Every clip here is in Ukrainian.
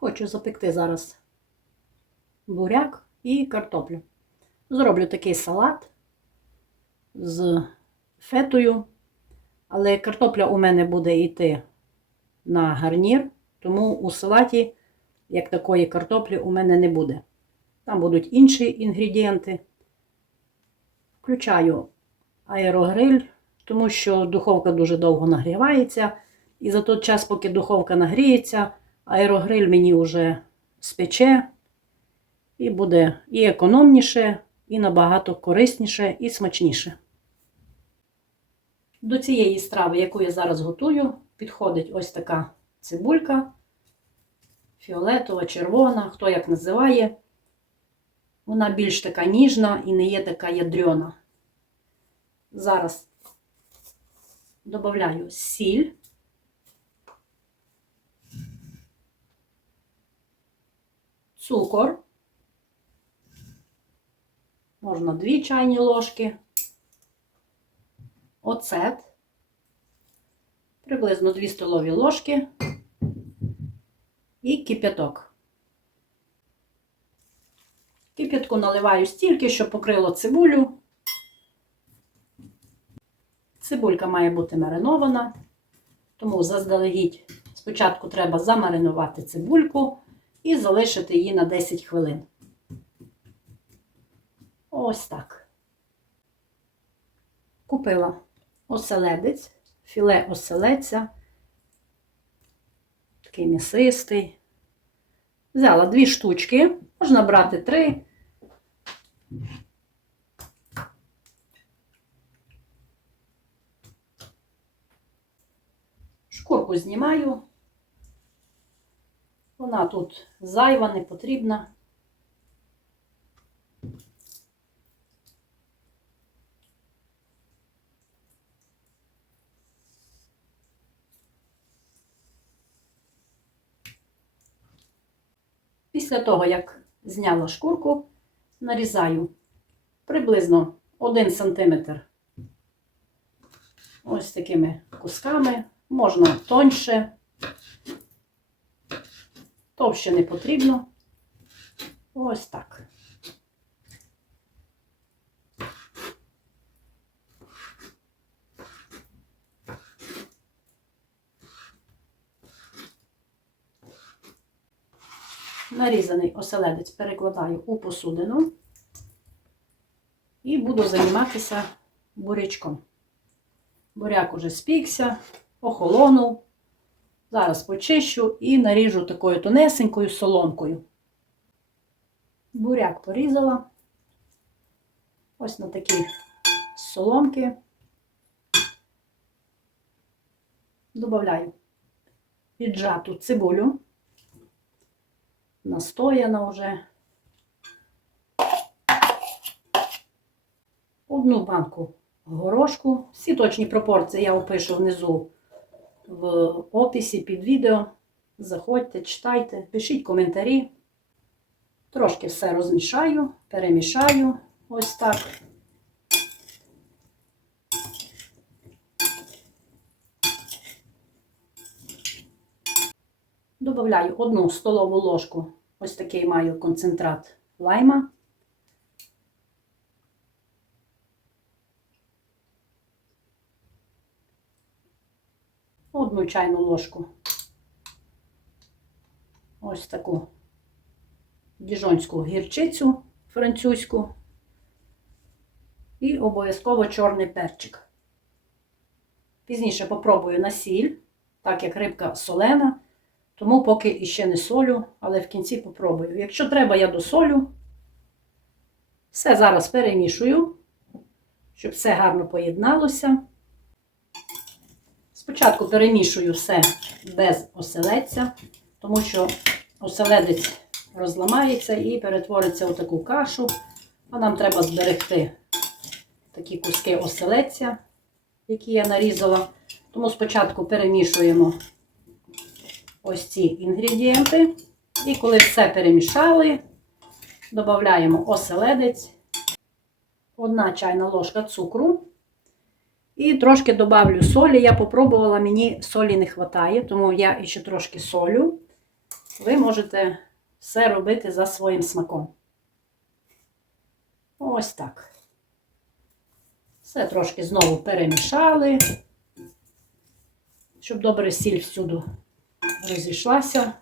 Хочу запекти зараз буряк і картоплю. Зроблю такий салат з фетою, але картопля у мене буде йти на гарнір, тому у салаті, як такої картоплі, у мене не буде. Там будуть інші інгредієнти. Включаю аерогриль, тому що духовка дуже довго нагрівається. І за той час, поки духовка нагріється, аерогриль мені вже спече і буде і економніше, і набагато корисніше і смачніше. До цієї страви, яку я зараз готую, підходить ось така цибулька, фіолетова, червона, хто як називає. Вона більш така ніжна і не є така ядрена. Зараз додаю сіль. Цукор. Можна 2 чайні ложки. Оцет. Приблизно 2 столові ложки. І кип'яток. Кип'ятку наливаю стільки, щоб покрило цибулю. Цибулька має бути маринована, тому заздалегідь спочатку треба замаринувати цибульку і залишити її на 10 хвилин. Ось так. Купила оселедець, філе оселедця, такий м'ясистий. Взяла дві штучки, можна брати три. Шкурку знімаю. Вона тут зайва, не потрібна. Після того, як зняла шкурку, нарізаю приблизно 1 см ось такими кусками, можна тоньше, товще не потрібно. Ось так. Нарізаний оселедець перекладаю у посудину і буду займатися бурячком. Буряк уже спікся, охолонув. Зараз почищу і наріжу такою тонесенькою соломкою. Буряк порізала. Ось на такі соломки. Добавляю піджату цибулю настояна вже. Одну банку горошку. Всі точні пропорції я опишу внизу в описі під відео. Заходьте, читайте, пишіть коментарі. Трошки все розмішаю, перемішаю ось так. Добавляю одну столову ложку, ось такий маю концентрат лайма. Одну чайну ложку. Ось таку діжонську гірчицю французьку. І обов'язково чорний перчик. Пізніше попробую на сіль, так як рибка солена. Тому поки іще не солю, але в кінці попробую. Якщо треба, я досолю. Все зараз перемішую, щоб все гарно поєдналося. Спочатку перемішую все без оселедця, тому що оселедець розламається і перетвориться у таку кашу. А нам треба зберегти такі куски оселедця, які я нарізала. Тому спочатку перемішуємо ось ці інгредієнти. І коли все перемішали, додаємо оселедець, одна чайна ложка цукру. І трошки додавлю солі. Я попробувала, мені солі не вистачає, тому я ще трошки солю. ви можете все робити за своїм смаком. Ось так. Все трошки знову перемішали, щоб добре сіль всюди розійшлася.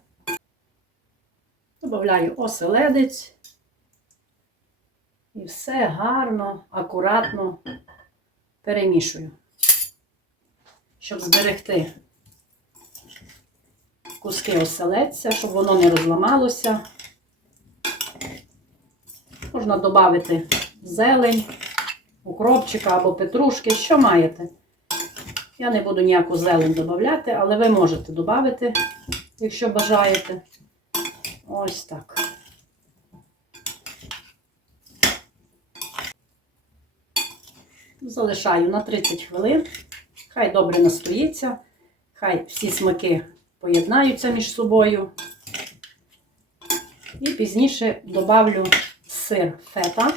Добавляю оселедець. І все гарно, акуратно перемішую, щоб зберегти куски оселедця, щоб воно не розламалося. Можна додати зелень, укропчика або петрушки, що маєте. Я не буду ніяку зелень додати, але ви можете додати, якщо бажаєте. Ось так. Залишаю на 30 хвилин. Хай добре настоїться, хай всі смаки поєднаються між собою. І пізніше добавлю сир фета.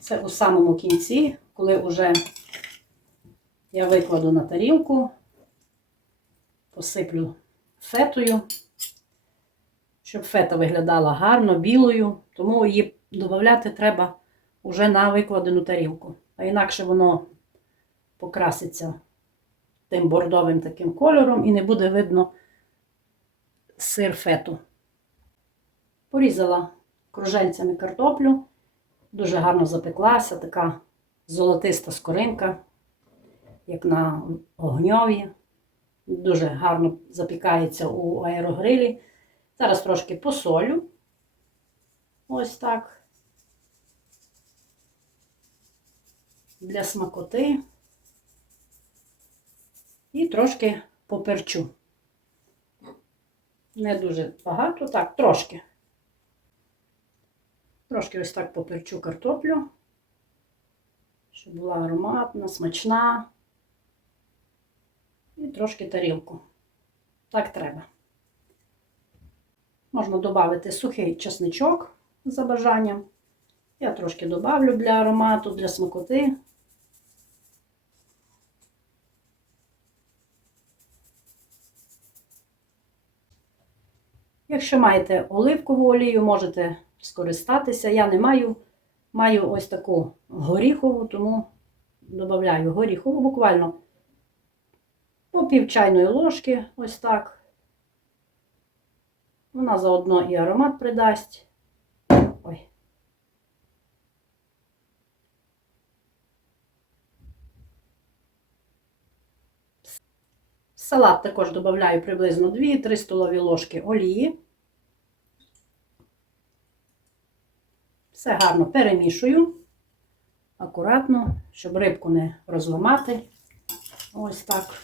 Це у самому кінці, коли вже я викладу на тарілку, посиплю фетою, щоб фета виглядала гарно, білою, тому її додати треба вже на викладену тарілку. А інакше воно покраситься тим бордовим таким кольором і не буде видно сир фету. Порізала кружельцями картоплю, дуже гарно запеклася, така золотиста скоринка, як на огньові. Дуже гарно запікається у аерогрилі. Зараз трошки посолю. Ось так. Для смакоти. І трошки поперчу. Не дуже багато, так, трошки. Трошки ось так поперчу картоплю, щоб була ароматна, смачна. І трошки тарілку. Так треба. Можна додати сухий чесничок за бажанням. Я трошки додавлю для аромату, для смакоти. Якщо маєте оливкову олію, можете скористатися. Я не маю. Маю ось таку горіхову, тому додаю горіхову буквально по пів чайної ложки, ось так. Вона заодно і аромат придасть. Ой. Салат також додаю приблизно 2-3 столові ложки олії. Все гарно перемішую, акуратно, щоб рибку не розламати. Ось так.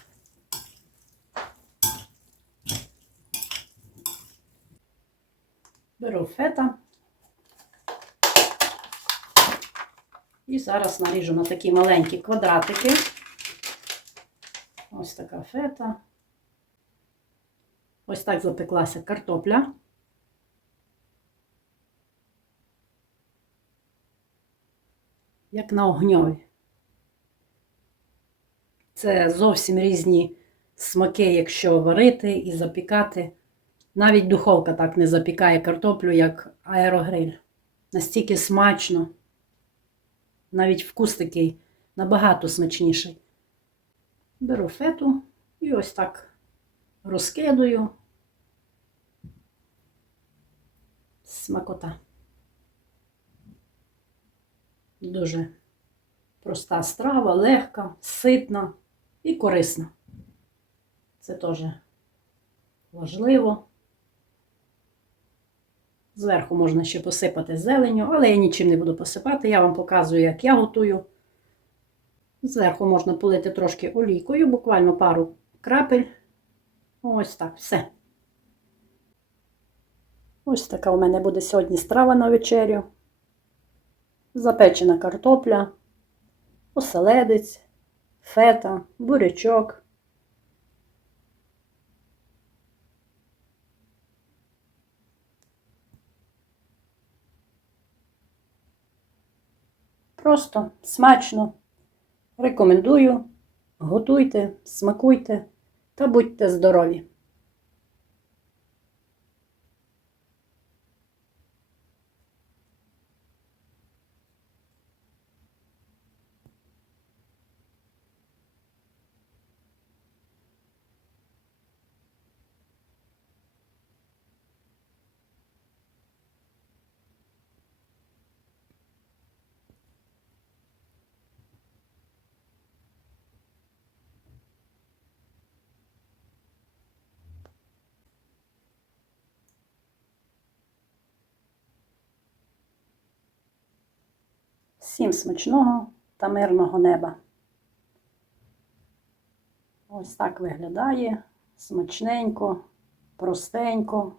Беру фета. І зараз наріжу на такі маленькі квадратики. Ось така фета. Ось так запеклася картопля. Як на огньові. Це зовсім різні смаки, якщо варити і запікати. Навіть духовка так не запікає картоплю, як аерогриль. Настільки смачно. Навіть вкус такий набагато смачніший. Беру фету і ось так розкидую. Смакота. Дуже проста страва, легка, ситна і корисна. Це теж важливо. Зверху можна ще посипати зеленню, але я нічим не буду посипати. Я вам показую, як я готую. Зверху можна полити трошки олійкою, буквально пару крапель. Ось так, все. Ось така у мене буде сьогодні страва на вечерю. Запечена картопля, оселедець, фета, бурячок. Просто смачно. Рекомендую. Готуйте, смакуйте та будьте здорові! Всім смачного та мирного неба. Ось так виглядає смачненько, простенько.